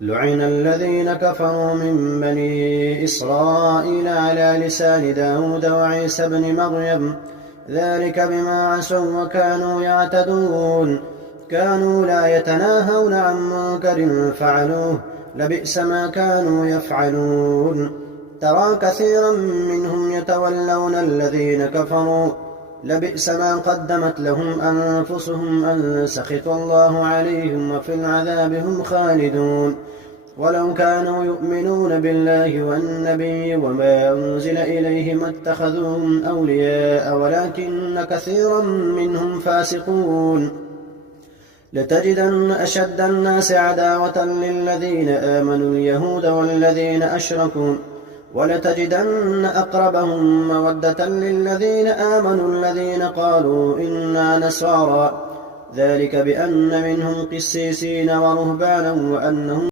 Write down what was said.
لعن الذين كفروا من بني إسرائيل على لسان داود وعيسى بن مريم ذلك بما عصوا وكانوا يعتدون كانوا لا يتناهون عن منكر فعلوه لبئس ما كانوا يفعلون ترى كثيرا منهم يتولون الذين كفروا لبئس ما قدمت لهم أنفسهم أن سخط الله عليهم وفي العذاب هم خالدون ولو كانوا يؤمنون بالله والنبي وما أنزل إليه ما اتخذوهم أولياء ولكن كثيرا منهم فاسقون لتجدن أشد الناس عداوة للذين آمنوا اليهود والذين أشركوا ولتجدن أقربهم مودة للذين آمنوا الذين قالوا إنا نصارى ذلك بأن منهم قسيسين ورهبانا وأنهم